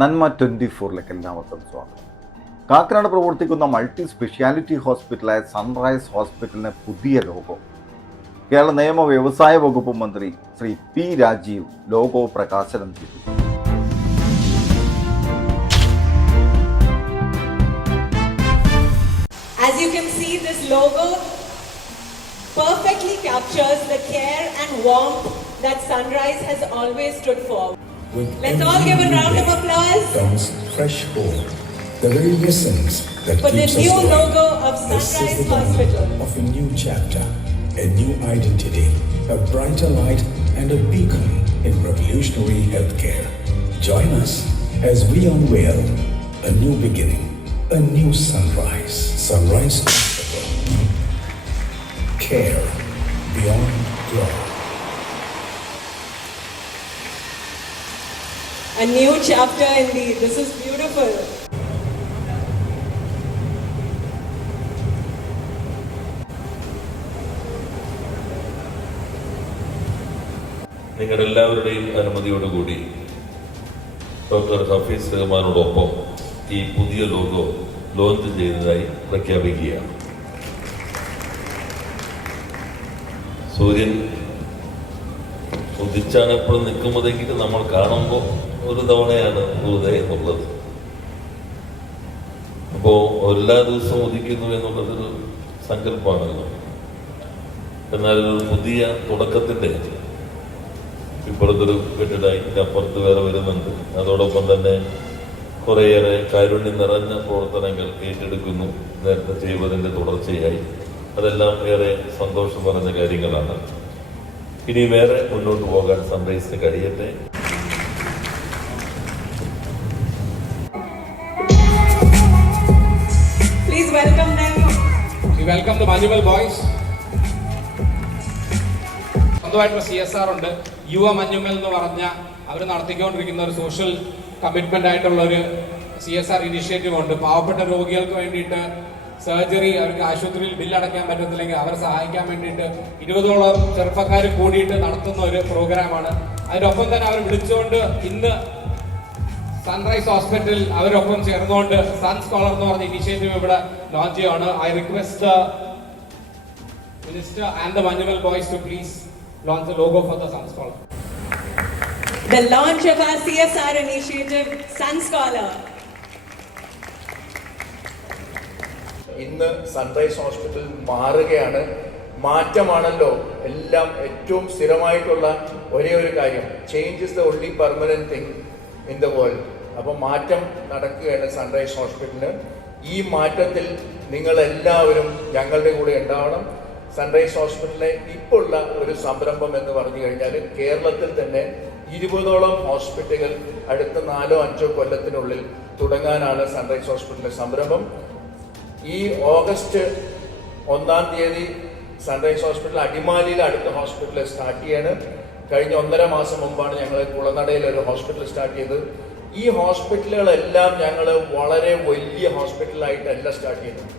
നന്മ 24 എല്ലാവർക്കും സ്വാഗതം. കാക്കനാട് പ്രവർത്തിക്കുന്ന മൾട്ടി സ്പെഷ്യാലിറ്റി ഹോസ്പിറ്റലായ സൺറൈസ് ഹോസ്പിറ്റലിന് പുതിയ ലോഗോ. കേരള നിയമ വ്യവസായ വകുപ്പ് മന്ത്രി ശ്രീ പി രാജീവ് ലോഗോ പ്രകാശനം ചെയ്തു. As you can see, this logo perfectly captures the care and warmth that Sunrise has always stood for. Let's all give a round of applause comes fresh hope, the very essence that for the keeps new us going. logo of This is Sunrise the dawn Hospital. of a new chapter, a new identity, a brighter light and a beacon in revolutionary healthcare. Join us as we unveil a new beginning, a new sunrise. Sunrise Hospital. Care beyond glory. A new chapter indeed. This is beautiful. നിങ്ങളെല്ലാവരുടെയും അനുമതിയോടുകൂടി doctor Hafeez റഹ്മാനോടൊപ്പം ഈ പുതിയ logo launch ചെയ്തതായി പ്രഖ്യാപിക്കുകയാണ്. സൂര്യൻ ഉദിച്ചാണ് എപ്പോഴും നിൽക്കുമ്പോഴെങ്കിൽ നമ്മൾ കാണുമ്പോൾ ഒരു തവണയാണ് ഉദയം ഉള്ളത്. അപ്പോൾ എല്ലാ ദിവസവും ഉദിക്കുന്നു എന്നുള്ളതൊരു സങ്കല്പമാണല്ലോ. എന്നാൽ ഒരു പുതിയ തുടക്കത്തിൻ്റെ ഇപ്പുറത്തൊരു കെട്ടിടമായി അപ്പുറത്ത് വേറെ വരുന്നുണ്ട്. അതോടൊപ്പം തന്നെ കുറേയേറെ കാരുണ്യം നിറഞ്ഞ പ്രവർത്തനങ്ങൾ ഏറ്റെടുക്കുന്നു നേരത്തെ ചെയ്തതിൻ്റെ തുടർച്ചയായി. അതെല്ലാം ഏറെ സന്തോഷം പറഞ്ഞ കാര്യങ്ങളാണ്. ഇനി വേറെ മുന്നോട്ട് പോകാൻ സൺറൈസിന് കഴിയട്ടെ. Please welcome them. We welcome the Manjumal boys. സ്വന്തമായിട്ടുള്ള CSR ഉണ്ട്. യുവ മഞ്ഞുമൽ എന്ന് പറഞ്ഞ അവർ നടത്തിക്കൊണ്ടിരിക്കുന്ന ഒരു സോഷ്യൽ കമ്മിറ്റ്മെന്റ് ആയിട്ടുള്ള ഒരു CSR ഇനിഷ്യേറ്റീവ് ഉണ്ട്. പാവപ്പെട്ട രോഗികൾക്ക് വേണ്ടിയിട്ട് സർജറി, അവർക്ക് ആശുപത്രിയിൽ ബില്ലടയ്ക്കാൻ പറ്റത്തില്ലെങ്കിൽ അവരെ സഹായിക്കാൻ വേണ്ടിയിട്ട് 20ഓളം ചെറുപ്പക്കാർ കൂടിയിട്ട് നടത്തുന്ന ഒരു പ്രോഗ്രാമാണ്. അതിനൊപ്പം തന്നെ അവർ വിളിച്ചുകൊണ്ട് ഇന്ന് സൺറൈസ് ഹോസ്പിറ്റൽ അവരൊപ്പം ചേർന്നുകൊണ്ട് സൺ സ്കോളർ എന്ന് പറഞ്ഞ ഇനിഷ്യേറ്റീവ് ഇവിടെ ലോഞ്ച് ചെയ്യുകയാണ്. I request the minister and the Manjummel boys to please launch the logo for the Sun Scholar. The launch of our CSR initiative, Sun Scholar. ഇന്ന് സൺറൈസ് ഹോസ്പിറ്റൽ മാറുകയാണ്. മാറ്റമാണല്ലോ എല്ലാം ഏറ്റവും സ്ഥിരമായിട്ടുള്ള ഒരേ ഒരു കാര്യം. Change is the only permanent thing in the world. അപ്പോൾ മാറ്റം നടക്കുകയാണ് സൺറൈസ് ഹോസ്പിറ്റലിന്. ഈ മാറ്റത്തിൽ നിങ്ങളെല്ലാവരും ഞങ്ങളുടെ കൂടെ ഉണ്ടാവണം. സൺറൈസ് ഹോസ്പിറ്റലിലെ ഇപ്പോൾ ഉള്ള ഒരു സംരംഭം എന്ന് പറഞ്ഞു കഴിഞ്ഞാൽ കേരളത്തിൽ തന്നെ 20ഓളം ഹോസ്പിറ്റലുകൾ അടുത്ത 4-5 കൊല്ലത്തിനുള്ളിൽ തുടങ്ങാനാണ് സൺറൈസ് ഹോസ്പിറ്റലിലെ സംരംഭം. ഈ ഓഗസ്റ്റ് 1-ാം തീയതി സൺറൈസ് ഹോസ്പിറ്റൽ അടിമാലിയിൽ അടുത്ത ഹോസ്പിറ്റൽ സ്റ്റാർട്ട് ചെയ്യാണ്. കഴിഞ്ഞ 1.5 മാസം മുമ്പാണ് ഞങ്ങൾ കുളനടയിൽ ഒരു ഹോസ്പിറ്റൽ സ്റ്റാർട്ട് ചെയ്തത്. ഈ ഹോസ്പിറ്റലുകളെല്ലാം ഞങ്ങൾ വളരെ വലിയ ഹോസ്പിറ്റലായിട്ടല്ല സ്റ്റാർട്ട് ചെയ്യുന്നത്.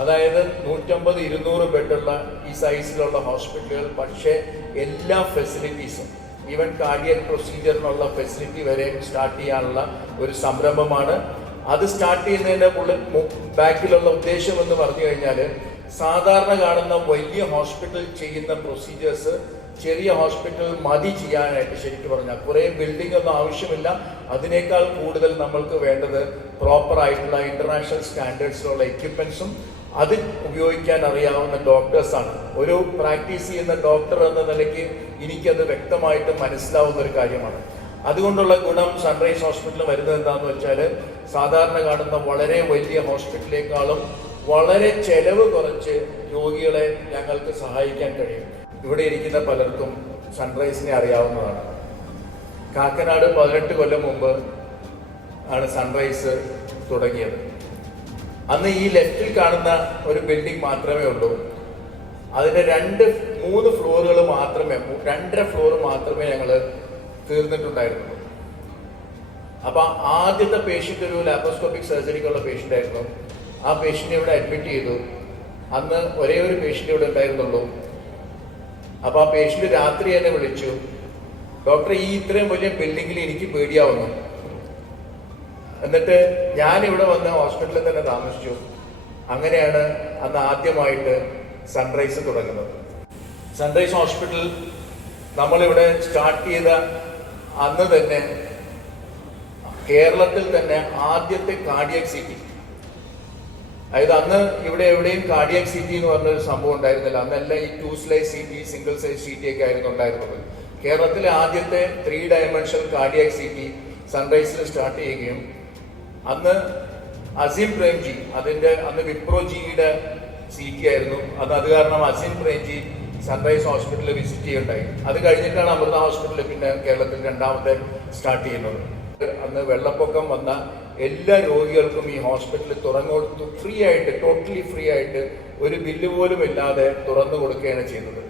അതായത് 150-200 ബെഡുള്ള ഈ സൈസിലുള്ള ഹോസ്പിറ്റലുകൾ, പക്ഷേ എല്ലാ ഫെസിലിറ്റീസും ഈവൻ കാർഡിയക് പ്രൊസീജിയറിനുള്ള ഫെസിലിറ്റി വരെ സ്റ്റാർട്ട് ചെയ്യാനുള്ള ഒരു സംരംഭമാണ്. അത് സ്റ്റാർട്ട് ചെയ്യുന്നതിൻ്റെ ബാക്കിലുള്ള ഉദ്ദേശം എന്ന് പറഞ്ഞു കഴിഞ്ഞാൽ സാധാരണ കാണുന്ന വലിയ ഹോസ്പിറ്റൽ ചെയ്യുന്ന പ്രൊസീജിയേഴ്സ് ചെറിയ ഹോസ്പിറ്റൽ മതി ചെയ്യാനായിട്ട്. ശരിക്കും പറഞ്ഞാൽ കുറേ ബിൽഡിംഗ് ഒന്നും ആവശ്യമില്ല. അതിനേക്കാൾ കൂടുതൽ നമ്മൾക്ക് വേണ്ടത് പ്രോപ്പറായിട്ടുള്ള ഇന്റർനാഷണൽ സ്റ്റാൻഡേർഡ്സിലുള്ള എക്യുപ്മെന്റ്സും അത് ഉപയോഗിക്കാൻ അറിയാവുന്ന ഡോക്ടേഴ്സാണ്. ഒരു പ്രാക്ടീസ് ചെയ്യുന്ന ഡോക്ടർ എന്ന നിലയ്ക്ക് എനിക്കത് വ്യക്തമായിട്ട് മനസ്സിലാവുന്ന ഒരു കാര്യമാണ്. അതുകൊണ്ടുള്ള ഗുണം സൺറൈസ് ഹോസ്പിറ്റലിൽ വരുന്നത് എന്താണെന്ന് വെച്ചാൽ സാധാരണ കാണുന്ന വളരെ വലിയ ഹോസ്പിറ്റലിനേക്കാളും വളരെ ചെലവ് കുറച്ച് രോഗികളെ ഞങ്ങൾക്ക് സഹായിക്കാൻ കഴിയും. ഇവിടെ ഇരിക്കുന്ന പലർക്കും സൺറൈസിനെ അറിയാവുന്നതാണ്. കാക്കനാട് 18 കൊല്ലം മുമ്പ് ആണ് സൺറൈസ് തുടങ്ങിയത്. അന്ന് ഈ ലെഫ്റ്റിൽ കാണുന്ന ഒരു ബിൽഡിംഗ് മാത്രമേ ഉള്ളൂ. അതിൻ്റെ 2-3 ഫ്ലോറുകൾ മാത്രമേ, 2.5 ഫ്ലോർ മാത്രമേ ഞങ്ങൾ തീർന്നിട്ടുണ്ടായിരുന്നുള്ളൂ. അപ്പം ആദ്യത്തെ പേഷ്യൻ്റ് ഒരു ലാപ്രോസ്കോപ്പിക് സർജറിക്കുള്ള പേഷ്യൻ്റ് ആയിരുന്നു. ആ പേഷ്യൻ്റ് ഇവിടെ അഡ്മിറ്റ് ചെയ്തു. അന്ന് ഒരേ ഒരു പേഷ്യൻ്റ് ഇവിടെ ഉണ്ടായിരുന്നുള്ളൂ. അപ്പോൾ ആ പേഷ്യൻ്റ് രാത്രി എന്നെ വിളിച്ചു, ഡോക്ടറെ ഈ ഇത്രയും വലിയ ബിൽഡിങ്ങിൽ എനിക്ക് പേടിയാവുന്നു, എന്നിട്ട് ഞാൻ ഇവിടെ വന്ന് ഹോസ്പിറ്റലിൽ തന്നെ താമസിച്ചു. അങ്ങനെയാണ് അന്ന് ആദ്യമായിട്ട് സൺറൈസ് തുടങ്ങുന്നത്. സൺറൈസ് ഹോസ്പിറ്റൽ നമ്മളിവിടെ സ്റ്റാർട്ട് ചെയ്ത അന്ന് തന്നെ കേരളത്തിൽ തന്നെ ആദ്യത്തെ കാർഡിയാക് സിറ്റി, അതായത് അന്ന് ഇവിടെ എവിടെയും കാർഡിയാക് സിറ്റി എന്ന് പറഞ്ഞൊരു സംഭവം ഉണ്ടായിരുന്നില്ല. അന്നെല്ലാം ഈ 2 slice city, single size city ഒക്കെ ആയിരുന്നു ഉണ്ടായിരുന്നത്. കേരളത്തിലെ ആദ്യത്തെ 3 ഡയമെൻഷണൽ കാർഡിയാക് സിറ്റി സൺറൈസിൽ സ്റ്റാർട്ട് ചെയ്യുകയും അന്ന് അസീം പ്രേംജി, അന്ന് വിപ്രോജിയുടെ സിറ്റി ആയിരുന്നു അത് കാരണം അസീം പ്രേംജി സൺറൈസ് ഹോസ്പിറ്റലിൽ വിസിറ്റ് ചെയ്യുകയുണ്ടായി. അത് കഴിഞ്ഞിട്ടാണ് അമൃത ഹോസ്പിറ്റൽ പിന്നെ കേരളത്തിൽ രണ്ടാമത്തെ സ്റ്റാർട്ട് ചെയ്യുന്നത്. അന്ന് വെള്ളപ്പൊക്കം വന്ന എല്ലാ രോഗികൾക്കും ഈ ഹോസ്പിറ്റൽ തുറന്നു കൊടുത്തു, ഫ്രീ ആയിട്ട്, ടോട്ടലി ഫ്രീ ആയിട്ട്, ഒരു ബില്ല് പോലും ഇല്ലാതെ തുറന്നു കൊടുക്കുകയാണ് ചെയ്തത്.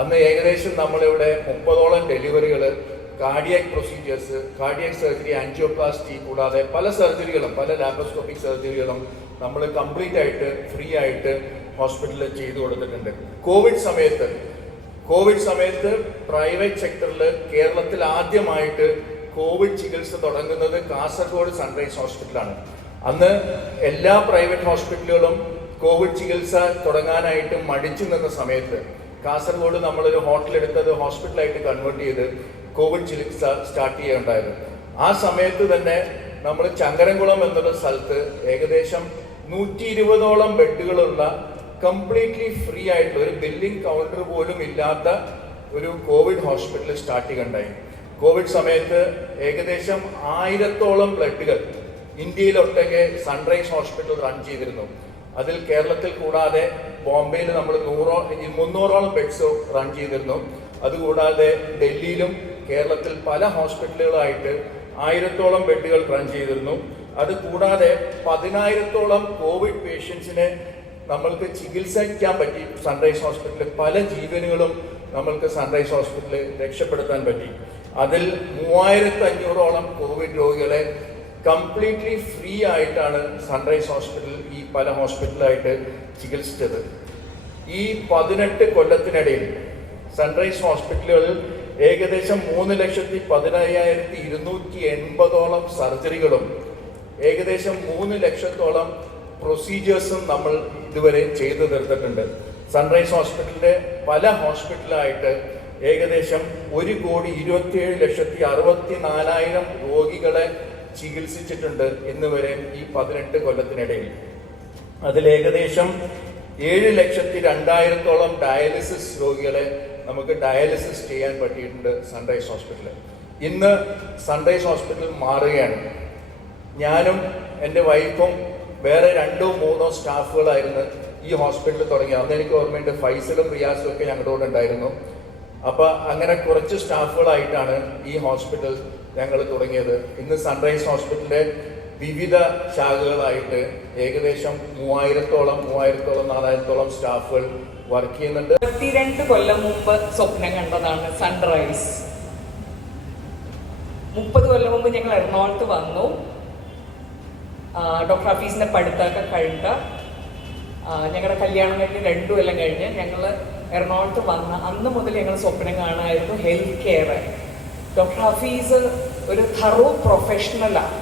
അന്ന് ഏകദേശം നമ്മളിവിടെ 30ഓളം ഡെലിവറികൾ, cardiac procedures, cardiac surgery, angioplasty കൂടാതെ പല സർജറികളും, പല ലാപ്രോസ്കോപ്പിക് സർജറികളും നമ്മൾ കംപ്ലീറ്റ് ആയിട്ട് ഫ്രീ ആയിട്ട് ഹോസ്പിറ്റലിൽ ചെയ്തു കൊടുത്തിട്ടുണ്ട്. കോവിഡ് സമയത്ത് പ്രൈവറ്റ് സെക്ടറിൽ കേരളത്തിൽ ആദ്യമായിട്ട് കോവിഡ് ചികിത്സ തുടങ്ങുന്നത് കാസർഗോഡ് സൺറൈസ് ഹോസ്പിറ്റലാണ്. അന്ന് എല്ലാ പ്രൈവറ്റ് ഹോസ്പിറ്റലുകളും കോവിഡ് ചികിത്സ തുടങ്ങാനായിട്ട് മടിച്ചു നിന്ന സമയത്ത് കാസർഗോഡ് നമ്മളൊരു ഹോട്ടൽ എടുത്തത് ഹോസ്പിറ്റലായിട്ട് കൺവേർട്ട് ചെയ്ത് കോവിഡ് ചികിത്സ സ്റ്റാർട്ട് ചെയ്യുകയുണ്ടായത്. ആ സമയത്ത് തന്നെ നമ്മൾ ചങ്കരംകുളം എന്നുള്ള സ്ഥലത്ത് ഏകദേശം 120ഓളം ബെഡുകളുള്ള കംപ്ലീറ്റ്ലി ഫ്രീ ആയിട്ടുള്ള ഒരു ബില്ലിംഗ് കൗണ്ടർ പോലും ഇല്ലാത്ത ഒരു കോവിഡ് ഹോസ്പിറ്റൽ സ്റ്റാർട്ട് ചെയ്യുകയുണ്ടായി. കോവിഡ് സമയത്ത് ഏകദേശം 1000ഓളം ബ്ലഡുകൾ ഇന്ത്യയിലൊട്ടൊക്കെ സൺറൈസ് ഹോസ്പിറ്റൽ റൺ ചെയ്തിരുന്നു. അതിൽ കേരളത്തിൽ കൂടാതെ ബോംബെയിൽ നമ്മൾ 300ഓളം ബെഡ്സ് റൺ ചെയ്തിരുന്നു. അതുകൂടാതെ ഡൽഹിയിലും കേരളത്തിൽ പല ഹോസ്പിറ്റലുകളായിട്ട് 1000ഓളം ബെഡുകൾ റൺ ചെയ്തിരുന്നു. അതുകൂടാതെ 10,000ഓളം കോവിഡ് പേഷ്യൻസിനെ നമ്മൾക്ക് ചികിത്സിക്കാൻ പറ്റി. സൺറൈസ് ഹോസ്പിറ്റലിൽ പല ജീവനുകളും നമ്മൾക്ക് സൺറൈസ് ഹോസ്പിറ്റലിൽ രക്ഷപ്പെടുത്താൻ പറ്റി. അതിൽ 3500ഓളം കോവിഡ് രോഗികളെ കംപ്ലീറ്റ്ലി ഫ്രീ ആയിട്ടാണ് സൺറൈസ് ഹോസ്പിറ്റൽ ഈ പല ഹോസ്പിറ്റലായിട്ട് ചികിത്സിച്ചത്. ഈ 18 കൊല്ലത്തിനിടയിൽ സൺറൈസ് ഹോസ്പിറ്റലുകളിൽ ഏകദേശം 3,15,280ഓളം സർജറികളും ഏകദേശം 3 ലക്ഷത്തോളം പ്രൊസീജിയേഴ്സും നമ്മൾ ഇതുവരെ ചെയ്തു തീർത്തിട്ടുണ്ട്. സൺറൈസ് ഹോസ്പിറ്റലിന്റെ പല ഹോസ്പിറ്റലായിട്ട് ഏകദേശം 1,27,64,000 രോഗികളെ ചികിത്സിച്ചിട്ടുണ്ട് ഇന്നുവരെ ഈ 18 കൊല്ലത്തിനിടയിൽ. അതിൽ ഏകദേശം 7,02,000ഓളം ഡയാലിസിസ് രോഗികളെ നമുക്ക് ഡയാലിസിസ് ചെയ്യാൻ പറ്റിയിട്ടുണ്ട് സൺറൈസ് ഹോസ്പിറ്റലിൽ. ഇന്ന് സൺറൈസ് ഹോസ്പിറ്റൽ മാറുകയാണ്. ഞാനും എൻ്റെ വൈഫും വേറെ 2-3 സ്റ്റാഫുകളായിരുന്നു ഈ ഹോസ്പിറ്റലിൽ തുടങ്ങിയത്. അന്ന് എനിക്ക് ഓർമ്മയുണ്ട്, ഫൈസലും റിയാസും ഒക്കെ ഞങ്ങളുടെ കൂടെ ഉണ്ടായിരുന്നു. അപ്പോൾ അങ്ങനെ കുറച്ച് സ്റ്റാഫുകളായിട്ടാണ് ഈ ഹോസ്പിറ്റൽ ഞങ്ങൾ തുടങ്ങിയത്. ഇന്ന് സൺറൈസ് ഹോസ്പിറ്റലിലെ വിവിധ ശാഖകളായിട്ട് ഏകദേശം 3,000-4,000 സ്റ്റാഫുകൾ വർക്ക് ചെയ്യുന്നുണ്ട്. 32 കൊല്ലം മുമ്പ് സ്വപ്നം കണ്ടതാണ് സൺറൈസ്. 30 കൊല്ലം മുമ്പ് ഞങ്ങൾ എറണാകുളത്ത് വന്നു. ഡോക്ടർ ഹഫീസിന്റെ പഠിത്തമൊക്കെ കഴിഞ്ഞിട്ട് ഞങ്ങളുടെ കല്യാണം കഴിഞ്ഞ് 2 കൊല്ലം കഴിഞ്ഞ് ഞങ്ങൾ എറണാകുളത്ത് വന്ന അന്ന് മുതൽ ഞങ്ങൾ സ്വപ്നം കാണാമായിരുന്നു ഹെൽത്ത് കെയർ. ഡോക്ടർ ഹഫീസ് ഒരു തറോ പ്രൊഫഷണലാണ്.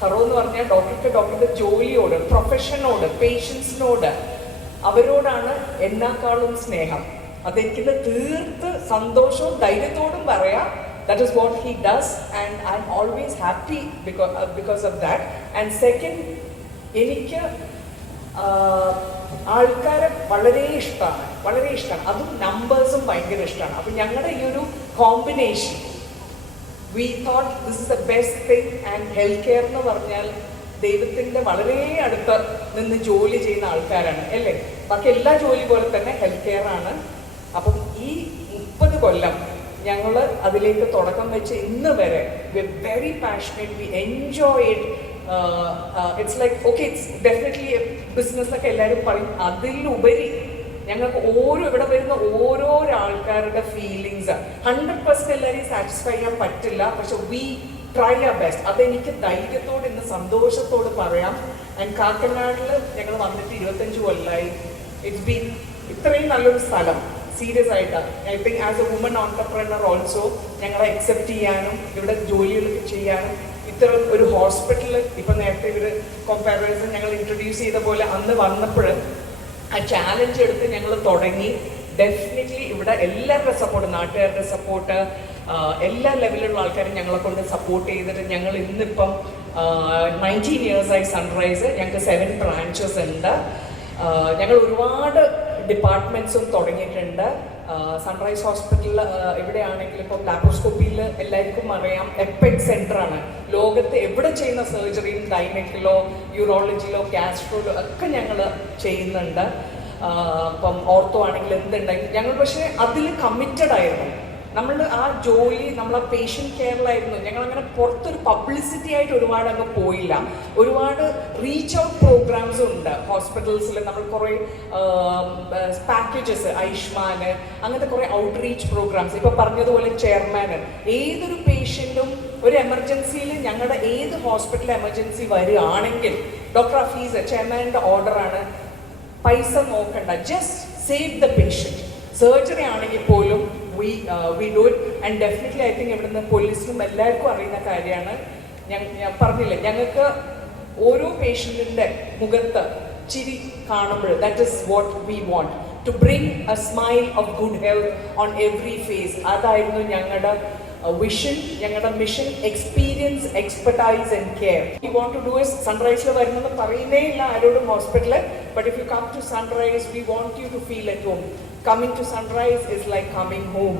തറോ എന്ന് പറഞ്ഞാൽ ഡോക്ടറുടെ ജോലിയോട്, പ്രൊഫഷനോട്, പേഷ്യൻസിനോട്, അവരോടാണ് എന്നെക്കാളും സ്നേഹം. അതെനിക്ക് തീർത്ത് സന്തോഷവും ധൈര്യത്തോടും പറയാം. That is what he does and I'm always happy because of that. And second, എനിക്ക് ആൾക്കാരെ വളരെ ഇഷ്ടമാണ്. അതും നമ്പേഴ്സും ഭയങ്കര ഇഷ്ടമാണ്. അപ്പം ഞങ്ങളുടെ ഈ ഒരു combination, we thought this is the best thing. And health care എന്ന് പറഞ്ഞാൽ ദൈവത്തിൻ്റെ വളരെ അടുത്ത് നിന്ന് ജോലി ചെയ്യുന്ന ആൾക്കാരാണ് അല്ലേ. ബാക്കി എല്ലാ ജോലി പോലെ തന്നെ ഹെൽത്ത് കെയർ ആണ്. അപ്പം ഈ 30 കൊല്ലം ഞങ്ങൾ അതിലേക്ക് തുടക്കം വെച്ച് ഇന്ന് വരെ we are very passionate, we enjoy it. It's like okay, it's definitely business ഒക്കെ എല്ലാവരും പറയും. അതിലുപരി ഞങ്ങൾക്ക് ഇവിടെ വരുന്ന ഓരോരോ ആൾക്കാരുടെ ഫീലിങ്സ് 100% എല്ലാവരെയും സാറ്റിസ്ഫൈ ചെയ്യാൻ പറ്റില്ല. പക്ഷെ വി ട്രൈ അവർ ബെസ്റ്റ്. അതെനിക്ക് ധൈര്യത്തോട് ഇന്ന് സന്തോഷത്തോട് പറയാം. ആൻഡ് കാക്കനാടിൽ ഞങ്ങൾ വന്നിട്ട് 25 കൊല്ലമായി. ഇറ്റ്സ് ബീൻ ഇത്രയും നല്ലൊരു സ്ഥലം. സീരിയസ് ആയിട്ടാണ്. I think as A woman entrepreneur also ഞങ്ങളെ അക്സെപ്റ്റ് ചെയ്യാനും ഇവിടെ ജോലികളൊക്കെ ചെയ്യാനും ഇത്തരം ഒരു ഹോസ്പിറ്റൽ ഇപ്പം നേരത്തെ ഇവർ കമ്പാരിസൺ ഞങ്ങൾ ഇൻട്രൊഡ്യൂസ് ചെയ്ത പോലെ അന്ന് വന്നപ്പോൾ ആ ചാലഞ്ച് എടുത്ത് ഞങ്ങൾ തുടങ്ങി. ഡെഫിനറ്റ്ലി ഇവിടെ എല്ലാവരുടെ സപ്പോർട്ട്, നാട്ടുകാരുടെ സപ്പോർട്ട്, എല്ലാ ലെവലിലുള്ള ആൾക്കാരും ഞങ്ങളെ കൊണ്ട് സപ്പോർട്ട് ചെയ്തിട്ട് ഞങ്ങൾ ഇന്നിപ്പം 19 ഇയേഴ്സായി സൺറൈസ്. ഞങ്ങൾക്ക് 7 ബ്രാഞ്ചസ് ഉണ്ട്. ഞങ്ങൾ ഒരുപാട് ഡിപ്പാർട്ട്മെൻറ്റ്സും തുടങ്ങിയിട്ടുണ്ട്. സൺറൈസ് ഹോസ്പിറ്റലിൽ എവിടെയാണെങ്കിലും ഇപ്പോൾ ലാപ്രോസ്കോപ്പിയിൽ എല്ലാവർക്കും അറിയാം എപ്പെക് സെൻ്ററാണ്. ലോകത്ത് എവിടെ ചെയ്യുന്ന സർജറിയും ഗൈനക്കിലോ യൂറോളജിയിലോ ഗ്യാസ്ട്രോയിലോ ഒക്കെ ഞങ്ങൾ ചെയ്യുന്നുണ്ട്. ഇപ്പം ഓർത്തോ ആണെങ്കിൽ എന്തുണ്ടെങ്കിൽ ഞങ്ങൾ പക്ഷേ അതിൽ കമ്മിറ്റഡ് ആയിരുന്നു. നമ്മൾ ആ ജോലി നമ്മൾ ആ പേഷ്യൻ്റ് കെയറിലായിരുന്നു. ഞങ്ങളങ്ങനെ പുറത്തൊരു പബ്ലിസിറ്റി ആയിട്ട് ഒരുപാട് അങ്ങ് പോയില്ല. ഒരുപാട് റീച്ച് ഔട്ട് പ്രോഗ്രാംസും ഉണ്ട് ഹോസ്പിറ്റൽസിൽ. നമ്മൾ കുറേ പാക്കേജസ്, ആയുഷ്മാന്, അങ്ങനത്തെ കുറേ ഔട്ട് റീച്ച് പ്രോഗ്രാംസ്. ഇപ്പോൾ പറഞ്ഞതുപോലെ ചെയർമാന് ഏതൊരു പേഷ്യൻറ്റും ഒരു എമർജൻസിയിൽ ഞങ്ങളുടെ ഏത് ഹോസ്പിറ്റൽ എമർജൻസി വരികയാണെങ്കിൽ ഡോക്ടർ ഹഫീസ് ചെയർമാൻ്റെ ഓർഡറാണ്, പൈസ നോക്കണ്ട, just save the patient. Surgery ആണെങ്കിൽ പോലും we do it, and definitely I think ഇവിടുന്ന് പോലീസിനും എല്ലാവർക്കും അറിയുന്ന കാര്യമാണ്. ഞാൻ പറഞ്ഞില്ലേ, ഞങ്ങൾക്ക് ഓരോ പേഷ്യൻറ്റിൻ്റെ മുഖത്ത് ചിരി കാണുമ്പോൾ that is what we want, to bring a smile of good health on every face. അതായിരുന്നു ഞങ്ങളുടെ വിഷൻ, ഞങ്ങളുടെ mission. Experience, expertise and care we want to do is. സൺറൈസിൽ വരുന്നത് പറയുന്നേ ഇല്ല ആരോടും ഹോസ്പിറ്റലിൽ, but if you come to Sunrise we want you to feel at home. Coming to Sunrise is like coming home.